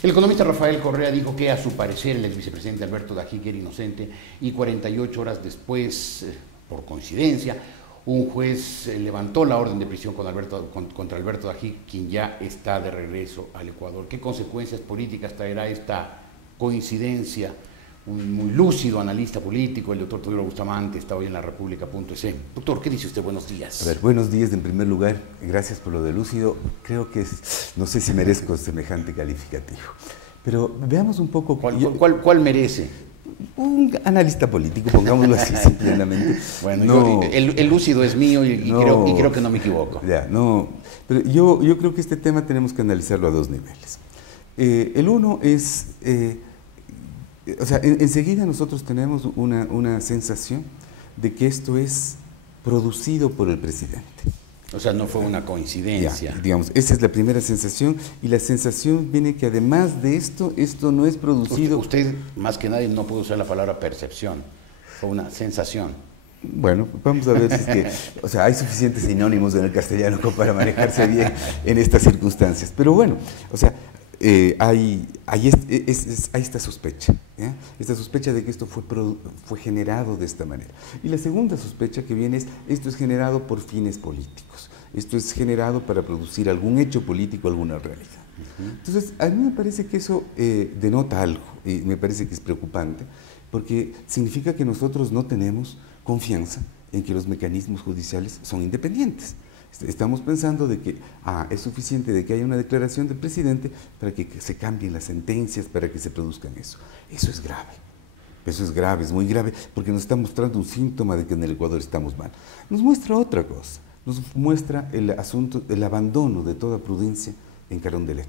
El economista Rafael Correa dijo que, a su parecer, el ex vicepresidente Alberto Dajic era inocente y 48 horas después, por coincidencia, un juez levantó la orden de prisión contra Alberto Dajic, quien ya está de regreso al Ecuador. ¿Qué consecuencias políticas traerá esta coincidencia? Un muy lúcido analista político, el doctor Teodoro Bustamante, está hoy en la República.es. Doctor, ¿qué dice usted? Buenos días. A ver, buenos días en primer lugar. Gracias por lo de lúcido. Creo que no sé si merezco semejante calificativo. Pero veamos un poco... ¿Cuál merece? Un analista político, pongámoslo así simplemente. Bueno, no, el lúcido es mío y creo que no me equivoco. Ya, no. Pero yo creo que este tema tenemos que analizarlo a dos niveles. El uno es... o sea, enseguida nosotros tenemos una sensación de que esto es producido por el presidente. O sea, no fue una coincidencia. Ya, digamos, esa es la primera sensación, y la sensación viene que además de esto no es producido... Usted más que nadie no puede usar la palabra percepción, fue una sensación. Bueno, vamos a ver si es que... O sea, hay suficientes sinónimos en el castellano como para manejarse bien en estas circunstancias. Pero bueno, o sea... hay esta sospecha, ¿ya? Esta sospecha de que esto fue generado de esta manera. Y la segunda sospecha que viene es, esto es generado por fines políticos, esto es generado para producir algún hecho político, alguna realidad. Entonces, a mí me parece que eso denota algo, y me parece que es preocupante, porque significa que nosotros no tenemos confianza en que los mecanismos judiciales son independientes. Estamos pensando de que es suficiente de que haya una declaración del presidente para que se cambien las sentencias, para que se produzcan eso. Eso es grave. Eso es grave, es muy grave, porque nos está mostrando un síntoma de que en el Ecuador estamos mal. Nos muestra otra cosa, nos muestra el asunto, el abandono de toda prudencia en Carondelet.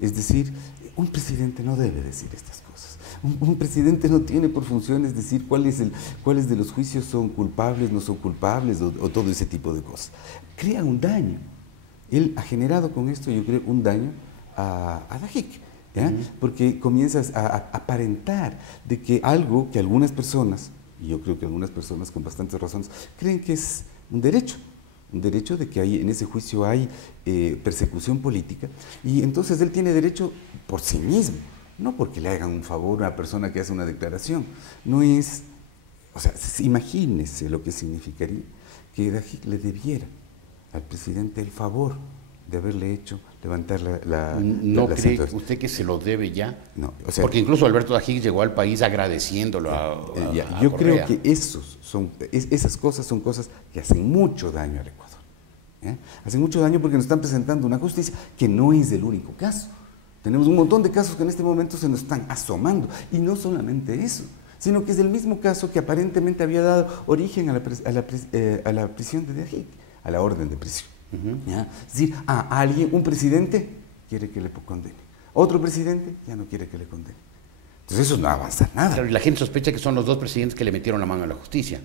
Es decir, un presidente no debe decir estas cosas. Un presidente no tiene por funciones decir cuáles de los juicios son culpables, no son culpables, o todo ese tipo de cosas. Crea un daño. Él ha generado con esto, yo creo, un daño a Dajic, ¿ya? Porque comienzas a aparentar de que algo que algunas personas, y yo creo que algunas personas con bastantes razones, creen que es un derecho de que en ese juicio hay persecución política, y entonces él tiene derecho por sí mismo, no porque le hagan un favor a una persona que hace una declaración. No es, o sea, imagínese lo que significaría que Dajic le debiera al presidente el favor de haberle hecho levantar ¿No cree usted que se lo debe ya? No, o sea, porque incluso Alberto Dajic llegó al país agradeciéndolo a yo Correa. creo que esas cosas son cosas que hacen mucho daño al Ecuador. ¿Eh? Hacen mucho daño porque nos están presentando una justicia que no es el único caso. Tenemos un montón de casos que en este momento se nos están asomando, y no solamente eso, sino que es el mismo caso que aparentemente había dado origen a la prisión de Dajic, a la orden de prisión. ¿Ya? Es decir, un presidente quiere que le condene, otro presidente ya no quiere que le condene. Entonces eso no avanza nada. Claro, y la gente sospecha que son los dos presidentes que le metieron la mano a la justicia.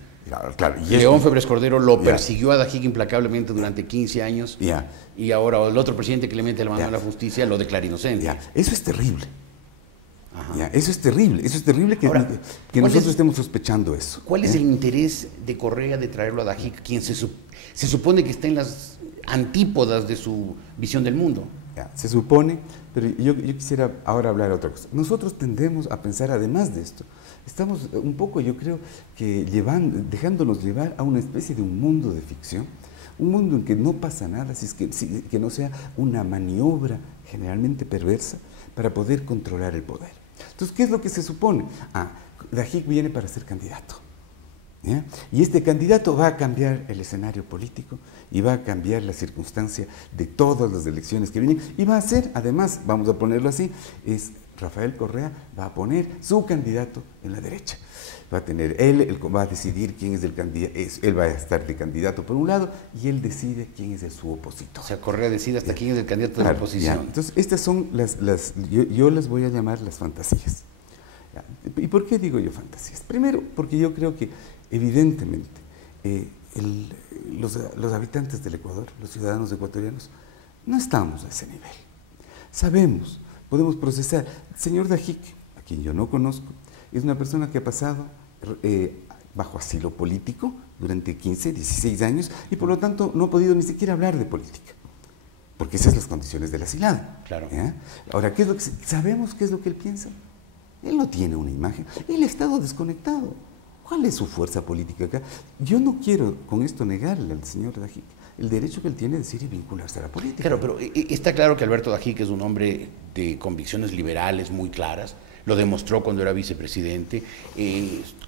Claro, León Febres Cordero lo persiguió a Dajic implacablemente durante 15 años, y ahora el otro presidente que le mete la mano a la justicia lo declara inocente. Eso es terrible. Eso es terrible que nosotros estemos sospechando eso. ¿Cuál es el interés de Correa de traerlo a Dajic, quien se supone que está en las antípodas de su visión del mundo? Se supone, pero yo quisiera ahora hablar de otra cosa. Nosotros tendemos a pensar, además de esto, estamos un poco, yo creo, que dejándonos llevar a una especie de un mundo de ficción, un mundo en que no pasa nada, que no sea una maniobra generalmente perversa para poder controlar el poder. Entonces, ¿qué es lo que se supone? Dajic viene para ser candidato, ¿ya? Y este candidato va a cambiar el escenario político y va a cambiar la circunstancia de todas las elecciones que vienen, y va a ser, además, vamos a ponerlo así, Rafael Correa va a poner su candidato en la derecha. Va a tener él va a decidir quién es el candidato, él va a estar de candidato por un lado, y él decide quién es su opositor. O sea, Correa decide hasta quién es el candidato de la oposición. Entonces, estas son yo las voy a llamar las fantasías. ¿Y por qué digo yo fantasías? Primero, porque yo creo que evidentemente los habitantes del Ecuador, los ciudadanos ecuatorianos, no estamos a ese nivel. Sabemos, podemos procesar. El señor Dajic, a quien yo no conozco, es una persona que ha pasado bajo asilo político durante 15, 16 años, y por lo tanto no ha podido ni siquiera hablar de política. porque esas son las condiciones del asilado. Claro. ¿Ya? Ahora, ¿sabemos qué es lo que él piensa? Él no tiene una imagen, él ha estado desconectado. ¿Cuál es su fuerza política acá? Yo no quiero con esto negarle al señor Dajic el derecho que él tiene de decir y vincularse a la política. Claro, pero está claro que Alberto Dajic es un hombre de convicciones liberales muy claras, lo demostró cuando era vicepresidente,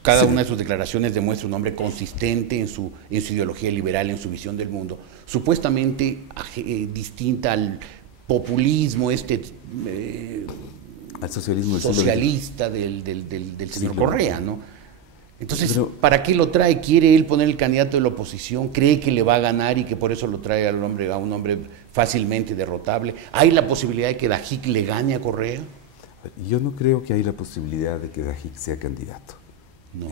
cada una de sus declaraciones demuestra un hombre consistente en su ideología liberal, en su visión del mundo, supuestamente distinta al populismo al socialismo socialista del señor Correa, ¿no? Entonces, ¿para qué lo trae? ¿Quiere él poner el candidato de la oposición? ¿Cree que le va a ganar y que por eso lo trae a un hombre fácilmente derrotable? ¿Hay la posibilidad de que Dajic le gane a Correa? Yo no creo que hay la posibilidad de que Dajic sea candidato. No.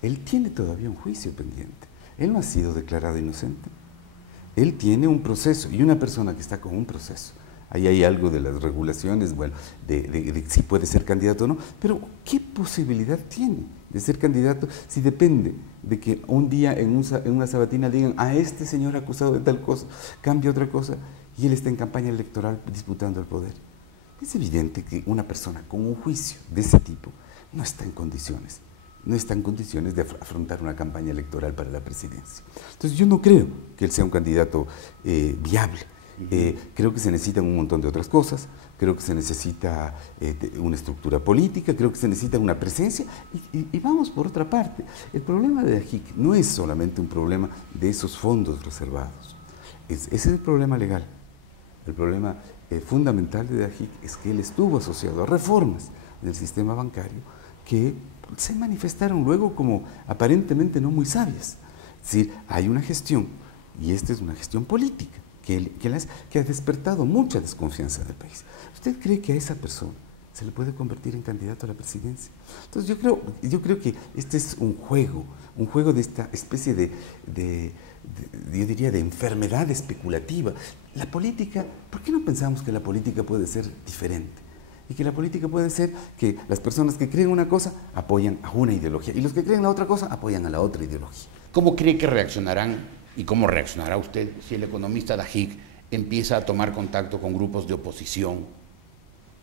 Él tiene todavía un juicio pendiente. Él no ha sido declarado inocente. Él tiene un proceso y una persona que está con un proceso. Ahí hay algo de las regulaciones, bueno, de si puede ser candidato o no, pero ¿qué posibilidad tiene de ser candidato si depende de que un día en una sabatina digan a este señor acusado de tal cosa, cambia otra cosa y él está en campaña electoral disputando el poder? Es evidente que una persona con un juicio de ese tipo no está en condiciones de afrontar una campaña electoral para la presidencia. Entonces yo no creo que él sea un candidato viable. Creo que se necesitan un montón de otras cosas, creo que se necesita una estructura política, creo que se necesita una presencia y vamos por otra parte. El problema de Dajic no es solamente un problema de esos fondos reservados, ese es el problema legal. El problema fundamental de Dajic es que él estuvo asociado a reformas del sistema bancario que se manifestaron luego como aparentemente no muy sabias. Es decir, hay una gestión y esta es una gestión política que ha despertado mucha desconfianza del país. ¿Usted cree que a esa persona se le puede convertir en candidato a la presidencia? Entonces yo creo que este es un juego de esta especie yo diría de enfermedad especulativa. La política, ¿por qué no pensamos que la política puede ser diferente? Y que la política puede ser que las personas que creen una cosa apoyan a una ideología y los que creen la otra cosa apoyan a la otra ideología. ¿Cómo cree que reaccionarán y cómo reaccionará usted si el economista Dajic empieza a tomar contacto con grupos de oposición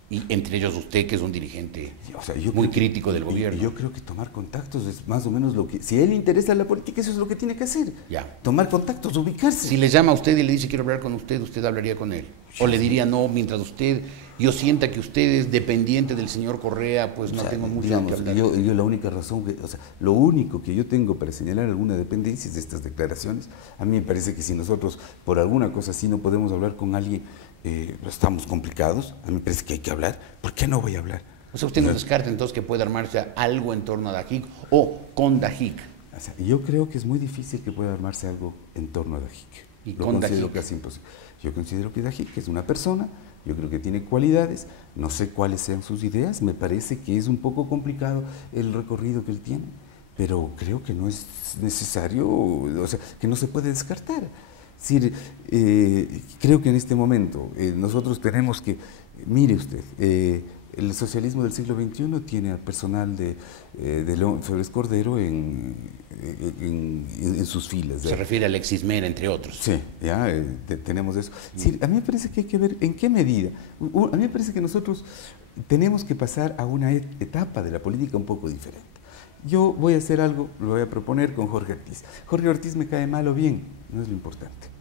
y entre ellos usted, que es un dirigente muy crítico del gobierno? Yo creo que tomar contactos es más o menos lo que, si a él le interesa la política, eso es lo que tiene que hacer. Ya. Tomar contactos, ubicarse. Si le llama a usted y le dice quiero hablar con usted, ¿usted hablaría con él? ¿O le diría no, mientras yo sienta que usted es dependiente del señor Correa, pues no tengo mucho que hablar? Yo la única razón, lo único que yo tengo para señalar alguna dependencia es de estas declaraciones. A mí me parece que si nosotros por alguna cosa así no podemos hablar con alguien, estamos complicados. A mí me parece que hay que hablar. ¿Por qué no voy a hablar? O sea, usted no descarta entonces que pueda armarse algo en torno a Dajic o con Dajic. O sea, yo creo que es muy difícil que pueda armarse algo en torno a Dajic. ¿Y lo con considero Dajic? casi imposible. Yo considero que Dajic es una persona, yo creo que tiene cualidades, no sé cuáles sean sus ideas, me parece que es un poco complicado el recorrido que él tiene, pero creo que no es necesario, o sea, que no se puede descartar. Es decir, creo que en este momento nosotros tenemos que, mire usted, el socialismo del siglo XXI tiene al personal de León Febres Cordero en sus filas. Se refiere a Alexis Mera, entre otros. Sí, ya tenemos eso. Sí, a mí me parece que hay que ver en qué medida. A mí me parece que nosotros tenemos que pasar a una etapa de la política un poco diferente. Yo voy a hacer algo, lo voy a proponer con Jorge Ortiz. Jorge Ortiz me cae mal o bien, no es lo importante.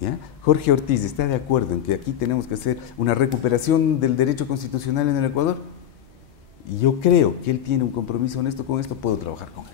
¿Ya? Jorge Ortiz está de acuerdo en que aquí tenemos que hacer una recuperación del derecho constitucional en el Ecuador. Y yo creo que él tiene un compromiso honesto con esto, puedo trabajar con él.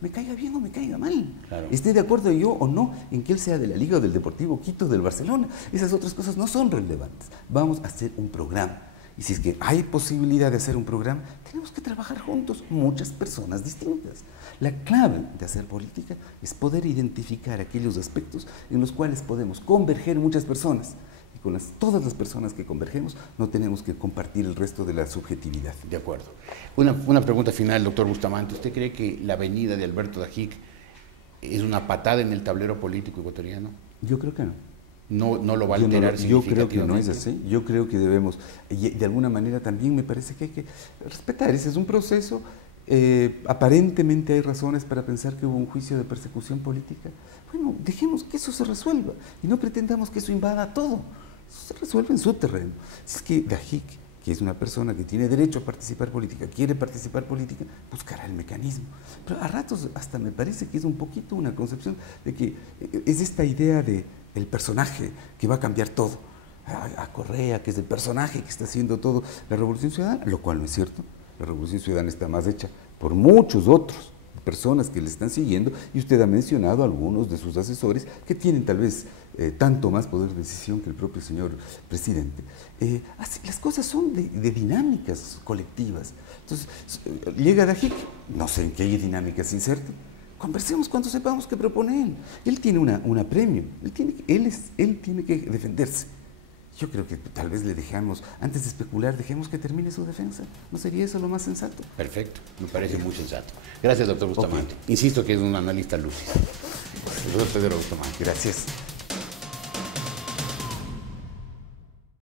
Me caiga bien o me caiga mal. Claro. Esté de acuerdo yo o no en que él sea de la Liga o del Deportivo Quito, del Barcelona. Esas otras cosas no son relevantes. Vamos a hacer un programa. Y si es que hay posibilidad de hacer un programa, tenemos que trabajar juntos, muchas personas distintas. La clave de hacer política es poder identificar aquellos aspectos en los cuales podemos converger muchas personas. Y con todas las personas que convergemos no tenemos que compartir el resto de la subjetividad. De acuerdo. Una pregunta final, doctor Bustamante. ¿Usted cree que la venida de Alberto Dajic es una patada en el tablero político ecuatoriano? Yo creo que no. No lo va a alterar significativamente. Yo creo que no es así. Yo creo que debemos, y de alguna manera también me parece que hay que respetar. Ese es un proceso Aparentemente hay razones para pensar que hubo un juicio de persecución política. Bueno, dejemos que eso se resuelva y no pretendamos que eso invada todo. Eso se resuelve en su terreno. Si es que Gajik, que es una persona que tiene derecho a participar política, quiere participar política, buscará el mecanismo. Pero a ratos hasta me parece que es un poquito una concepción de que es esta idea de el personaje que va a cambiar todo. A Correa, que es el personaje que está haciendo todo la Revolución Ciudadana, lo cual no es cierto. La Revolución Ciudadana está más hecha por muchos otros personas que le están siguiendo, y usted ha mencionado algunos de sus asesores que tienen tal vez tanto más poder de decisión que el propio señor presidente. Las cosas son de dinámicas colectivas. Entonces, llega Gajik, no sé en qué dinámica se inserta. Conversemos cuando sepamos qué propone él. Él tiene una premio, él tiene que defenderse. Yo creo que tal vez le dejamos, antes de especular, dejemos que termine su defensa. ¿No sería eso lo más sensato? Perfecto, me parece muy sensato. Gracias, doctor Bustamante. Okay. Insisto que es un analista lúcido. El doctor Pedro Bustamante. Gracias.